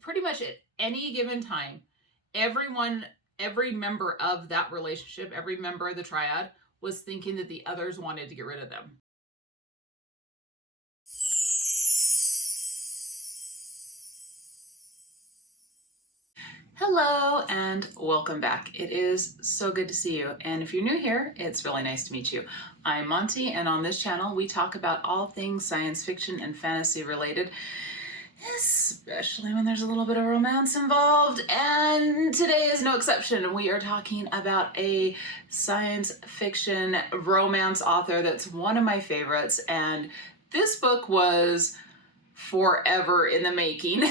pretty much at any given time, every member of that relationship, every member of the triad was thinking that the others wanted to get rid of them. Hello and welcome back. It is so good to see you. And if you're new here, it's really nice to meet you. I'm Monty, and on this channel, we talk about all things science fiction and fantasy related, especially when there's a little bit of romance involved. And today is no exception. We are talking about a science fiction romance author that's one of my favorites. And this book was forever in the making.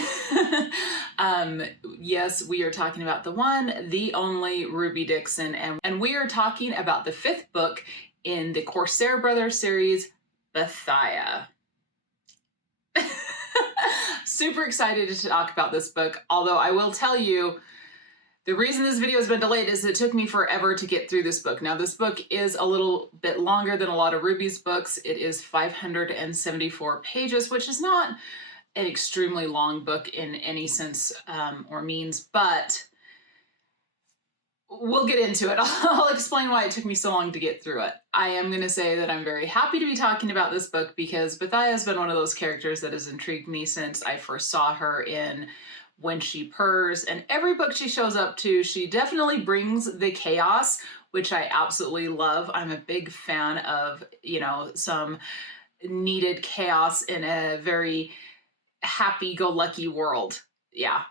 Yes, we are talking about the one, the only Ruby Dixon, and we are talking about the 5th book in the Corsair Brothers series, Bethiah. Super excited to talk about this book, although I will tell you, the reason this video has been delayed is it took me forever to get through this book. Now, this book is a little bit longer than a lot of Ruby's books. It is 574 pages, which is not an extremely long book in any sense or means, but we'll get into it. I'll explain why it took me so long to get through it. I am going to say that I'm very happy to be talking about this book because Bethiah has been one of those characters that has intrigued me since I first saw her in When She Purrs, and every book she shows up to, she definitely brings the chaos, which I absolutely love. I'm a big fan of, some needed chaos in a very happy-go-lucky world. Yeah.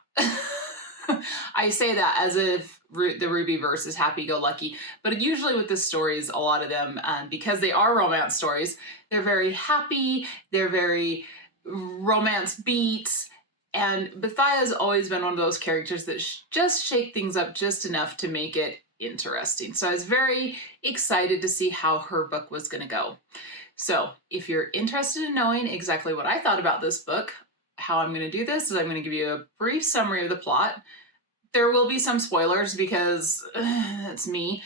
I say that as if the Ruby verse is happy-go-lucky, but usually with the stories, a lot of them, because they are romance stories, they're very happy, they're very romance beats, and Bethiah has always been one of those characters that just shake things up just enough to make it interesting. So I was very excited to see how her book was going to go. So if you're interested in knowing exactly what I thought about this book, how I'm going to do this is I'm going to give you a brief summary of the plot. There will be some spoilers because it's me,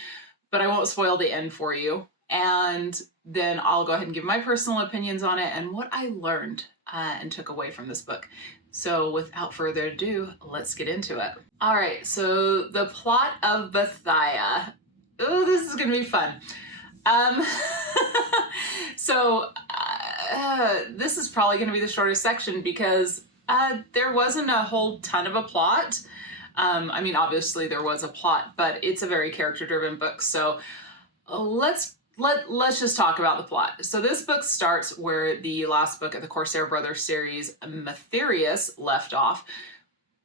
but I won't spoil the end for you. And then I'll go ahead and give my personal opinions on it and what I learned and took away from this book. So without further ado, let's get into it. All right, so the plot of Bethiah. Oh, this is gonna be fun. This is probably gonna be the shortest section because there wasn't a whole ton of a plot. Obviously there was a plot, but it's a very character-driven book. So let's just talk about the plot. So this book starts where the last book of the Corsair Brothers series, Bethiah, left off.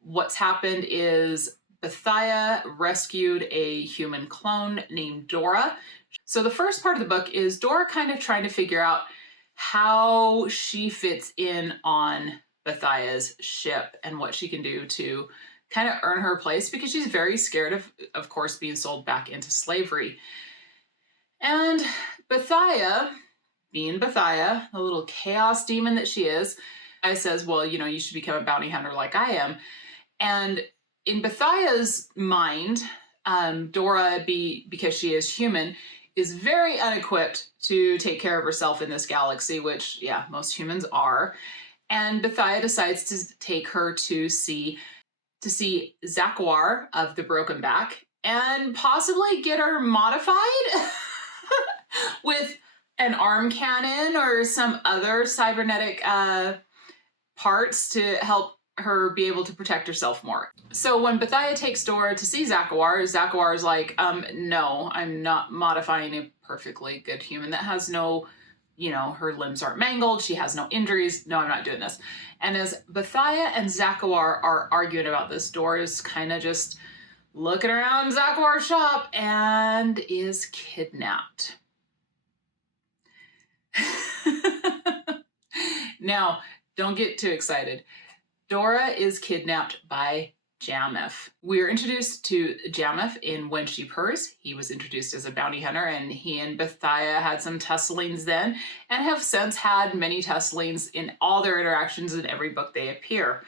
What's happened is Bethiah rescued a human clone named Dora. So the first part of the book is Dora kind of trying to figure out how she fits in on Bethiah's ship and what she can do to kind of earn her place, because she's very scared of course, being sold back into slavery. And Bethiah, being Bethiah, the little chaos demon that she is, says, well, you should become a bounty hunter like I am. And in Bethiah's mind, Dora, because she is human, is very unequipped to take care of herself in this galaxy, which, yeah, most humans are. And Bethiah decides to take her to see Zakwar of the Broken Back and possibly get her modified with an arm cannon or some other cybernetic parts to help her be able to protect herself more. So when Bethiah takes Dora to see Zakwar is like, no, I'm not modifying a perfectly good human that has no, her limbs aren't mangled, she has no injuries. No, I'm not doing this. And as Bethiah and Zakwar are arguing about this, Dora is kind of just looking around Zakwar's shop and is kidnapped. Now, don't get too excited. Dora is kidnapped by Jameth. We are introduced to Jameth in When She Purrs. He was introduced as a bounty hunter, and he and Bethiah had some tusslings then, and have since had many tusslings in all their interactions in every book they appear.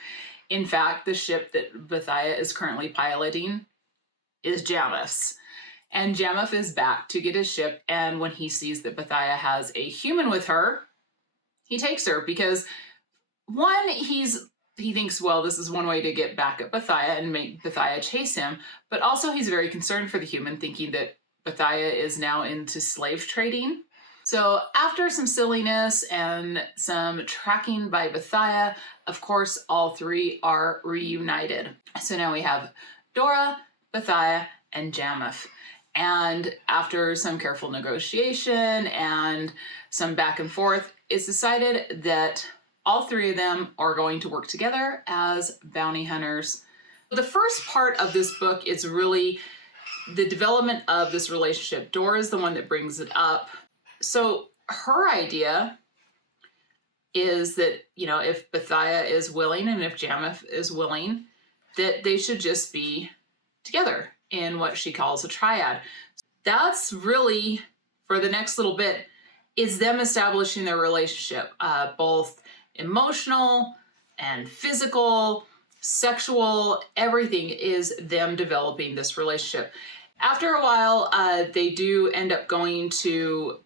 In fact, the ship that Bethiah is currently piloting is Jameth's. And Jameth is back to get his ship, and when he sees that Bethiah has a human with her, he takes her because, one, he's he thinks, well, this is one way to get back at Bethiah and make Bethiah chase him. But also he's very concerned for the human, thinking that Bethiah is now into slave trading. So after some silliness and some tracking by Bethiah, of course, all three are reunited. So now we have Dora, Bethiah, and Jarmuth. And after some careful negotiation and some back and forth, it's decided that all three of them are going to work together as bounty hunters. The first part of this book is really the development of this relationship. Dora is the one that brings it up. So her idea is that, you know, if Bethiah is willing and if Jarmuth is willing, that they should just be together in what she calls a triad. That's really, for the next little bit, is them establishing their relationship, both emotional and physical, sexual, everything is them developing this relationship. After a while, they do end up going to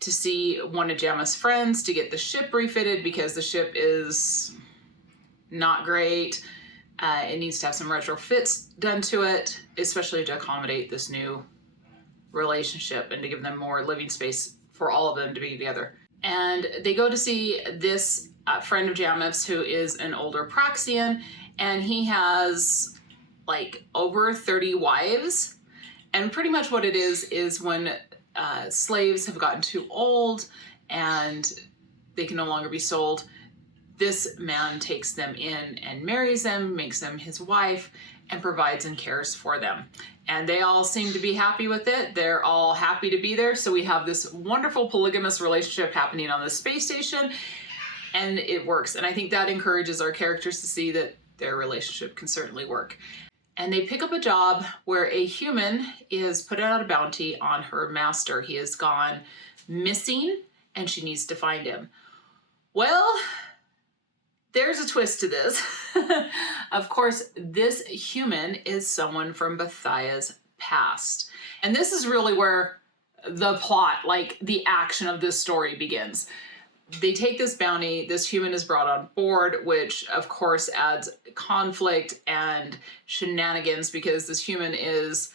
see one of Jarmuth's friends to get the ship refitted because the ship is not great. It needs to have some retrofits done to it, especially to accommodate this new relationship and to give them more living space for all of them to be together. And they go to see this friend of Jarmuth's who is an older Praxian, and he has like over 30 wives. And pretty much what it is when slaves have gotten too old and they can no longer be sold, this man takes them in and marries them, makes them his wife, and provides and cares for them. And they all seem to be happy with it. They're all happy to be there. So we have this wonderful polygamous relationship happening on the space station, and it works. And I think that encourages our characters to see that their relationship can certainly work. And they pick up a job where a human is put out a bounty on her master. He has gone missing and she needs to find him. Well, there's a twist to this. Of course, this human is someone from Bethiah's past. And this is really where the plot, like the action of this story begins. They take this bounty, this human is brought on board, which of course adds conflict and shenanigans because this human is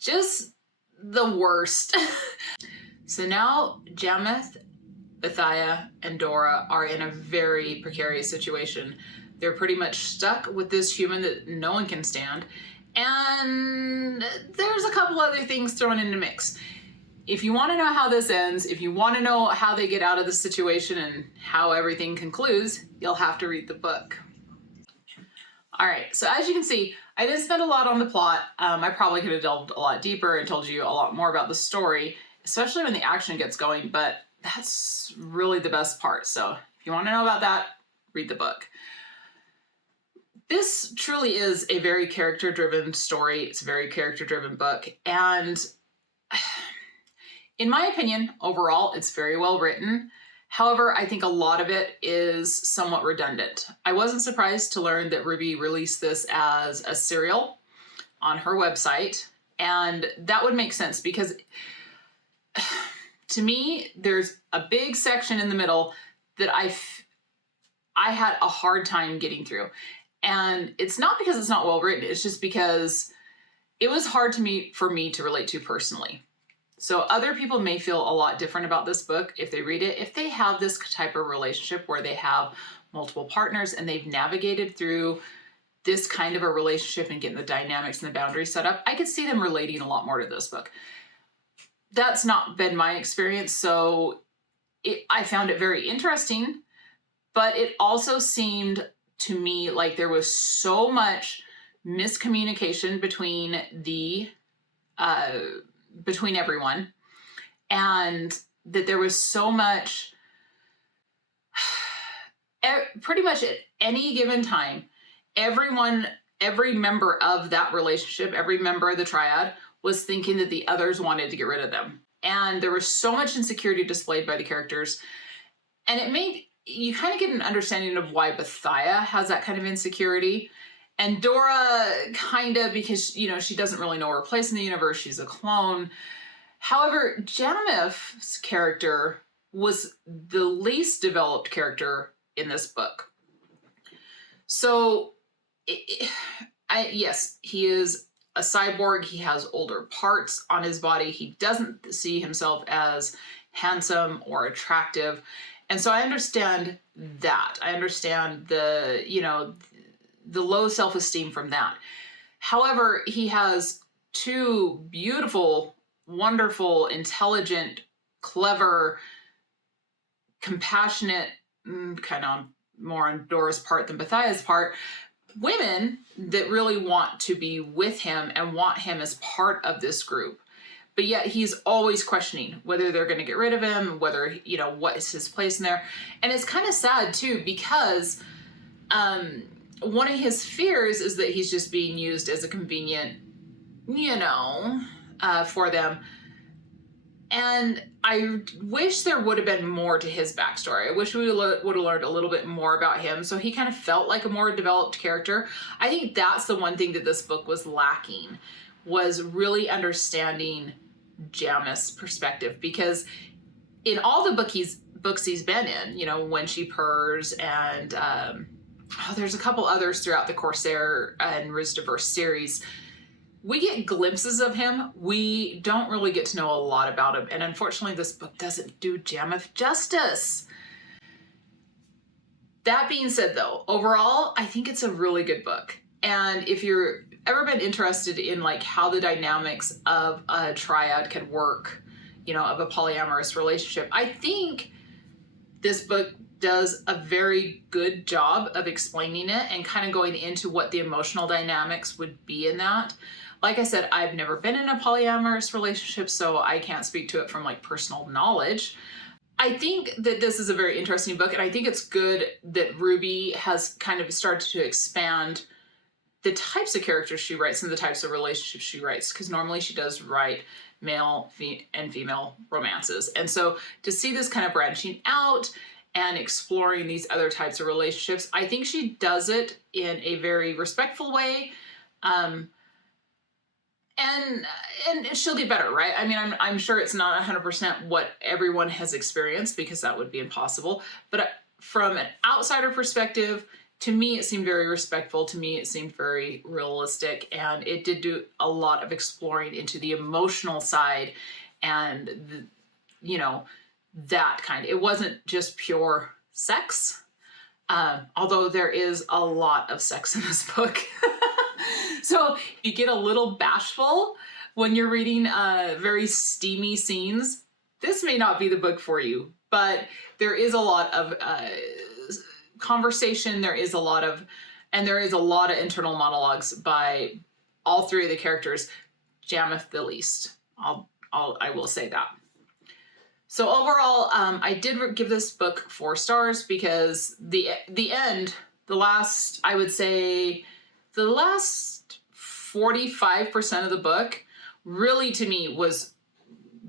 just the worst. So now Jarmuth, Bethiah, and Dora are in a very precarious situation. They're pretty much stuck with this human that no one can stand. And there's a couple other things thrown in the mix. If you want to know how this ends, if you want to know how they get out of the situation and how everything concludes, you'll have to read the book. All right, so as you can see, I didn't spend a lot on the plot. I probably could have delved a lot deeper and told you a lot more about the story, especially when the action gets going, but that's really the best part. So if you want to know about that, read the book. This truly is a very character-driven story. It's a very character-driven book, and in my opinion, overall, it's very well written. However, I think a lot of it is somewhat redundant. I wasn't surprised to learn that Ruby released this as a serial on her website, and that would make sense because to me, there's a big section in the middle that I had a hard time getting through. And it's not because it's not well written, it's just because it was hard for me to relate to personally. So other people may feel a lot different about this book if they read it. If they have this type of relationship where they have multiple partners and they've navigated through this kind of a relationship and getting the dynamics and the boundaries set up, I could see them relating a lot more to this book. That's not been my experience, so I found it very interesting, but it also seemed to me like there was so much miscommunication between between everyone, and that there was so much, pretty much at any given time, every member of that relationship, every member of the triad was thinking that the others wanted to get rid of them. And there was so much insecurity displayed by the characters, and it made you kind of get an understanding of why Bethiah has that kind of insecurity. And Dora, kind of, because, you know, she doesn't really know her place in the universe. She's a clone. However, Jarmuth's character was the least developed character in this book. So, yes, he is a cyborg. He has older parts on his body. He doesn't see himself as handsome or attractive. And so I understand that. I understand the, the low self-esteem from that. However, he has two beautiful, wonderful, intelligent, clever, compassionate, kind of more on Dora's part than Bethiah's part, women that really want to be with him and want him as part of this group. But yet he's always questioning whether they're going to get rid of him, whether, what is his place in there. And it's kind of sad too, because one of his fears is that he's just being used as a convenient, for them. And I wish there would have been more to his backstory. I wish we would have learned a little bit more about him, so he kind of felt like a more developed character. I think that's the one thing that this book was lacking, was really understanding Jameth's perspective. Because in all the books he's been in, When She Purrs and there's a couple others throughout the Corsair and Rizdiverse series, we get glimpses of him. We don't really get to know a lot about him. And unfortunately, this book doesn't do Jameth justice. That being said, though, overall, I think it's a really good book. And if you're ever been interested in like how the dynamics of a triad could work, of a polyamorous relationship, I think this book does a very good job of explaining it and kind of going into what the emotional dynamics would be in that. Like I said, I've never been in a polyamorous relationship, so I can't speak to it from like personal knowledge. I think that this is a very interesting book, and I think it's good that Ruby has kind of started to expand the types of characters she writes and the types of relationships she writes, because normally she does write male and female romances. And so to see this kind of branching out and exploring these other types of relationships, I think she does it in a very respectful way. And she'll get better, right? I mean, I'm sure it's not 100% what everyone has experienced, because that would be impossible. But from an outsider perspective, to me, it seemed very respectful. To me, it seemed very realistic. And it did do a lot of exploring into the emotional side and, that kind. It wasn't just pure sex, although there is a lot of sex in this book. So you get a little bashful when you're reading very steamy scenes, this may not be the book for you. But there is a lot of conversation. There is a lot of internal monologues by all three of the characters. Jameth the least. I will say that. So overall, I did give this book 4 stars because the end, the last 45% of the book really to me was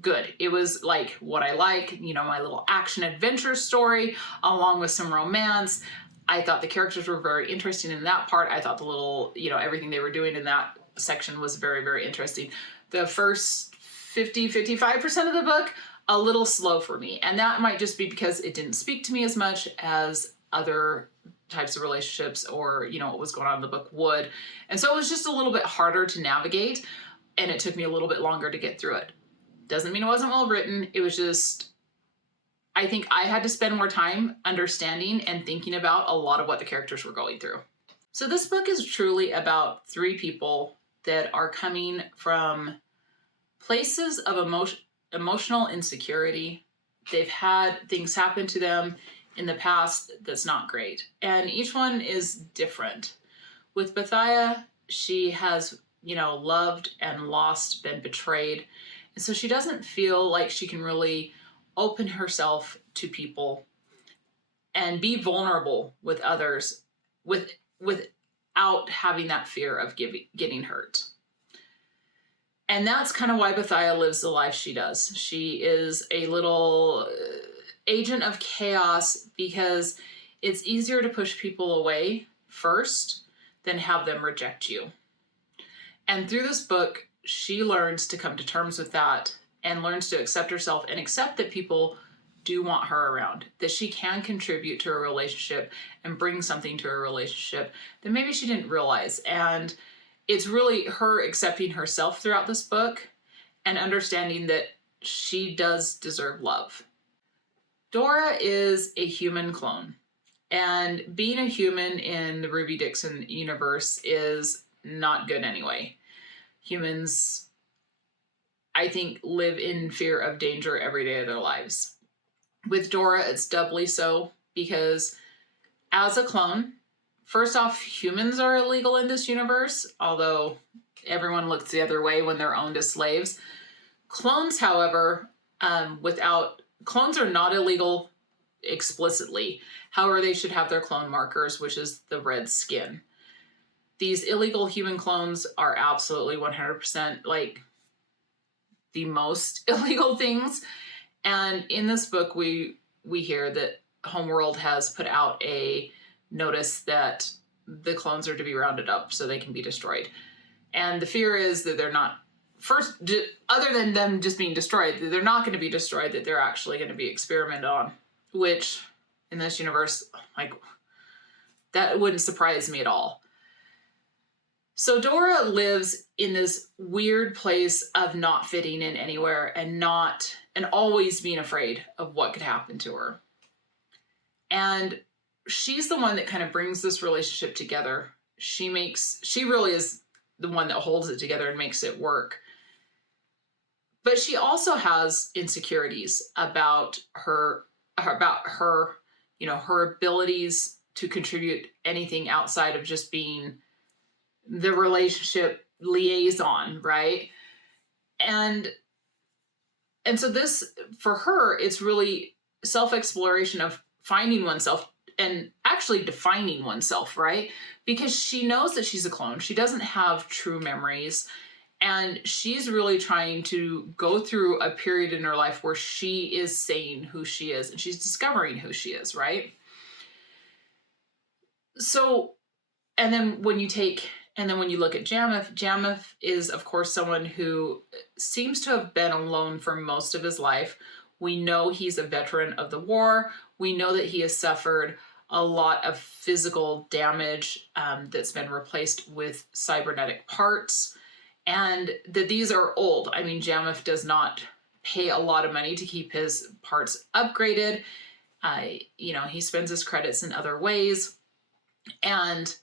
good. It was like what I like, my little action adventure story along with some romance. I thought the characters were very interesting in that part. I thought the little, everything they were doing in that section was very, very interesting. The first 55% of the book, a little slow for me. And that might just be because it didn't speak to me as much as other types of relationships or, what was going on in the book would. And so it was just a little bit harder to navigate, and it took me a little bit longer to get through it. Doesn't mean it wasn't well written. It was just, I think I had to spend more time understanding and thinking about a lot of what the characters were going through. So this book is truly about 3 people that are coming from places of emotional insecurity. They've had things happen to them in the past that's not great. And each one is different. With Bethiah, she has, loved and lost, been betrayed. And so she doesn't feel like she can really open herself to people and be vulnerable with others without having that fear of getting hurt. And that's kind of why Bethiah lives the life she does. She is a little agent of chaos because it's easier to push people away first than have them reject you. And through this book, she learns to come to terms with that and learns to accept herself and accept that people do want her around, that she can contribute to a relationship and bring something to a relationship that maybe she didn't realize. And it's really her accepting herself throughout this book and understanding that she does deserve love. Dora is a human clone. And being a human in the Ruby Dixon universe is not good anyway. Humans, I think, live in fear of danger every day of their lives. With Dora, it's doubly so because as a clone, first off, humans are illegal in this universe, although everyone looks the other way when they're owned as slaves. Clones, however, clones are not illegal explicitly. However, they should have their clone markers, which is the red skin. These illegal human clones are absolutely 100% like the most illegal things. And in this book, we hear that Homeworld has put out a notice that the clones are to be rounded up so they can be destroyed. And the fear is that they're not, other than them just being destroyed, they're not going to be destroyed, that they're actually going to be experimented on, which in this universe, like, that wouldn't surprise me at all. So Dora lives in this weird place of not fitting in anywhere and always being afraid of what could happen to her. And she's the one that kind of brings this relationship together. She really is the one that holds it together and makes it work. But she also has insecurities about her, you know, her abilities to contribute anything outside of just being the relationship liaison, right? And so this, for her, it's really self-exploration of finding oneself and actually defining oneself, right? Because she knows that she's a clone. She doesn't have true memories. And she's really trying to go through a period in her life where she is saying who she is and she's discovering who she is, right? So, and then when you look at Jameth is, of course, someone who seems to have been alone for most of his life. We know he's a veteran of the war. We know that he has suffered a lot of physical damage that's been replaced with cybernetic parts, and that these are old. I mean, Jameth does not pay a lot of money to keep his parts upgraded. He spends his credits in other ways. And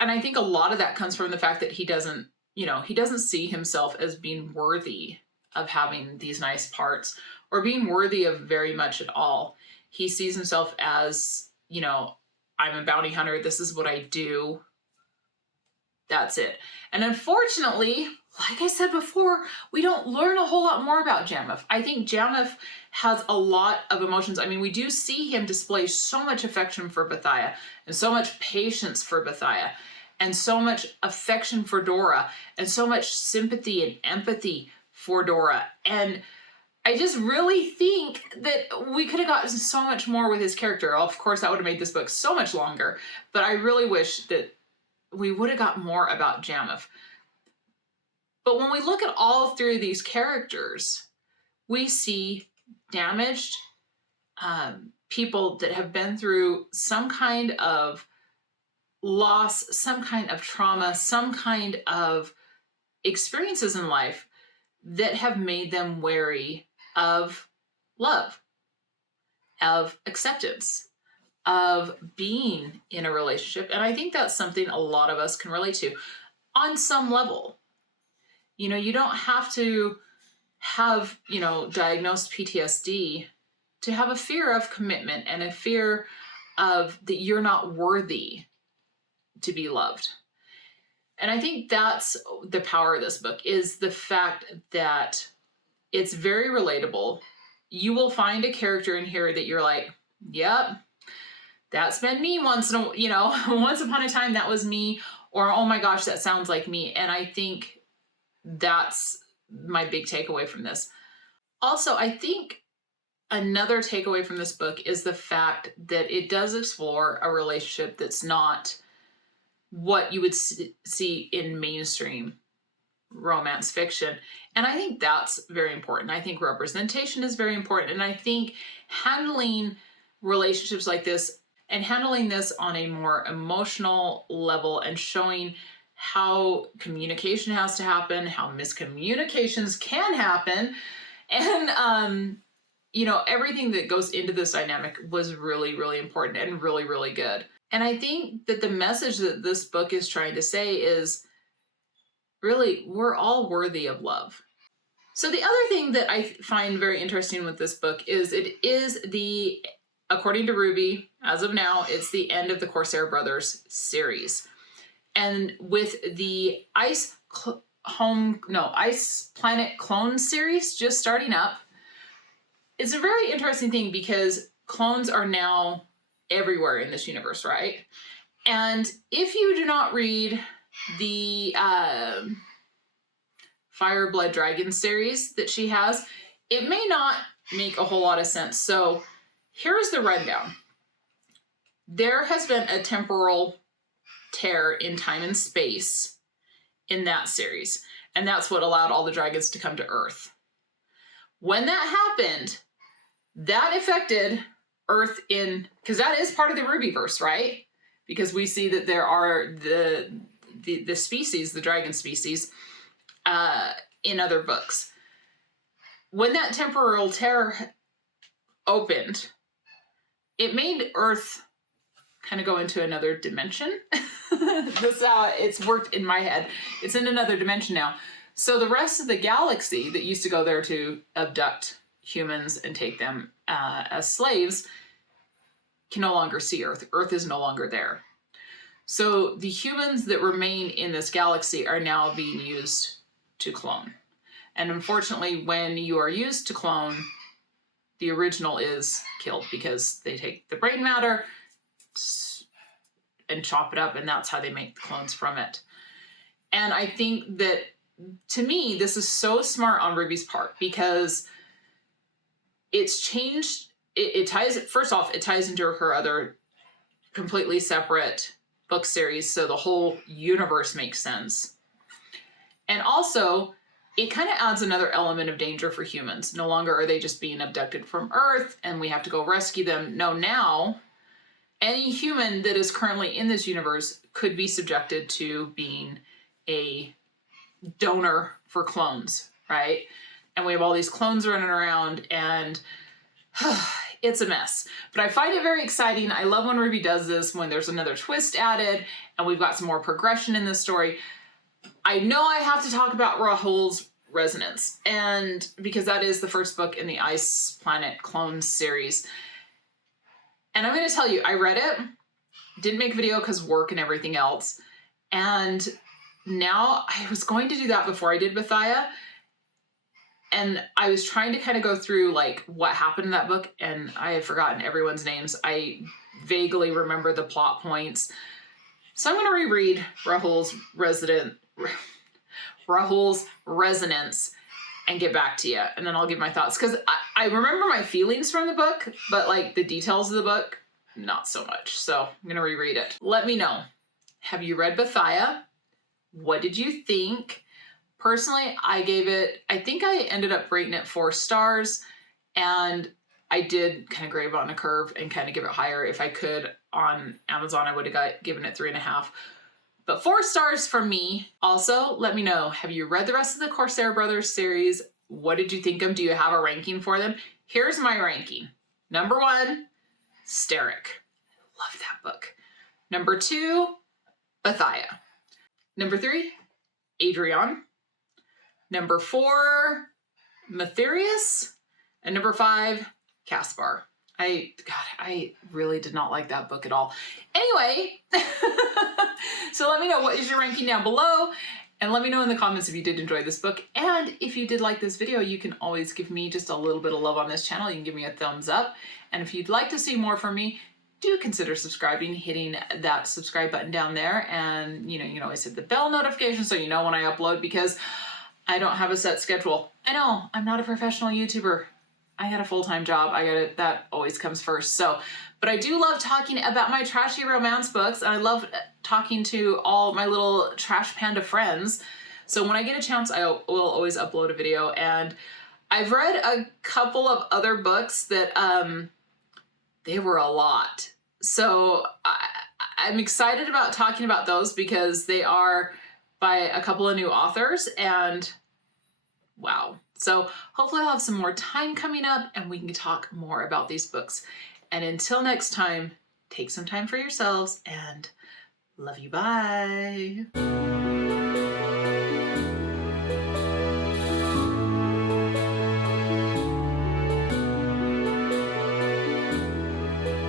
I think a lot of that comes from the fact that he doesn't see himself as being worthy of having these nice parts or being worthy of very much at all. He sees himself as, I'm a bounty hunter. This is what I do. That's it. And unfortunately, like I said before, we don't learn a whole lot more about Jameth. I think Jameth has a lot of emotions. I mean, we do see him display so much affection for Bethiah and so much patience for Bethiah and so much affection for Dora and so much sympathy and empathy for Dora. And I just really think that we could have gotten so much more with his character. Of course, that would have made this book so much longer, but I really wish that we would have got more about Jameth. But when we look at all three of these characters, we see damaged people that have been through some kind of loss, some kind of trauma, some kind of experiences in life that have made them wary of love, of acceptance, of being in a relationship. And I think that's something a lot of us can relate to on some level. You don't have to have, diagnosed PTSD to have a fear of commitment and a fear of that you're not worthy to be loved. And I think that's the power of this book, is the fact that it's very relatable. You will find a character in here that you're like, yep, that's been me once upon a time, that was me, or, oh my gosh, that sounds like me. And I think that's my big takeaway from this. Also, I think another takeaway from this book is the fact that it does explore a relationship that's not what you would see in mainstream romance fiction. And I think that's very important. I think representation is very important. And I think handling relationships like this and handling this on a more emotional level and showing how communication has to happen, how miscommunications can happen, and everything that goes into this dynamic was really, really important and really, really good. And I think that the message that this book is trying to say is really, we're all worthy of love. So the other thing that I find very interesting with this book is it is according to Ruby, as of now, it's the end of the Corsair Brothers series. And with the Ice Planet Clone series just starting up, it's a very interesting thing because clones are now everywhere in this universe, right? And if you do not read the Fire Blood Dragon series that she has, it may not make a whole lot of sense. So here's the rundown. There has been a temporal tear in time and space in that series, and that's what allowed all the dragons to come to Earth. When that happened, that affected Earth because that is part of the Rubyverse, right? Because we see that there are the species, the dragon species, in other books. When that temporal tear opened, it made Earth kind of go into another dimension. That's how it's worked in my head. It's in another dimension now. So the rest of the galaxy that used to go there to abduct humans and take them as slaves can no longer see Earth. Earth is no longer there. So the humans that remain in this galaxy are now being used to clone. And unfortunately, when you are used to clone, the original is killed because they take the brain matter and chop it up, and that's how they make the clones from it. And I think that, to me, this is so smart on Ruby's part because it's changed. It ties into her other completely separate book series, so the whole universe makes sense. And also, it kind of adds another element of danger for humans. No longer are they just being abducted from Earth and we have to go rescue them. No, now, any human that is currently in this universe could be subjected to being a donor for clones, right? And we have all these clones running around, and it's a mess. But I find it very exciting. I love when Ruby does this, when there's another twist added and we've got some more progression in the story. I know I have to talk about Rahul's Resonance, and because that is the first book in the Ice Planet Clone series. And I'm going to tell you, I read it, didn't make a video because work and everything else. And now I was going to do that before I did Bethiah. And I was trying to kind of go through like what happened in that book, and I have forgotten everyone's names. I vaguely remember the plot points. So I'm going to reread Rahul's Resonance and get back to you. And then I'll give my thoughts. Because I remember my feelings from the book, but like the details of the book, not so much. So I'm going to reread it. Let me know. Have you read Bethiah? What did you think? Personally, I think I ended up rating it 4 stars, and I did kind of grade on a curve and kind of give it higher. If I could on Amazon, I would have given it 3.5, but 4 stars from me. Also, let me know, have you read the rest of the Corsair Brothers series? What did you think of them? Do you have a ranking for them? Here's my ranking. Number 1, Steric. Love that book. Number 2, Bethiah. Number 3, Adrian. Number 4, Matherius. And number 5, Caspar. I really did not like that book at all. Anyway, so let me know, what is your ranking down below? And let me know in the comments if you did enjoy this book. And if you did like this video, you can always give me just a little bit of love on this channel. You can give me a thumbs up. And if you'd like to see more from me, do consider subscribing, hitting that subscribe button down there. And you can always hit the bell notification so you know when I upload, because I don't have a set schedule. I know, I'm not a professional YouTuber. I had a full-time job. That always comes first. But I do love talking about my trashy romance books, and I love talking to all my little trash panda friends. So when I get a chance, I will always upload a video. And I've read a couple of other books that they were a lot. So I'm excited about talking about those because they are by a couple of new authors, and wow. So hopefully I'll have some more time coming up and we can talk more about these books. And until next time, take some time for yourselves and love you. Bye.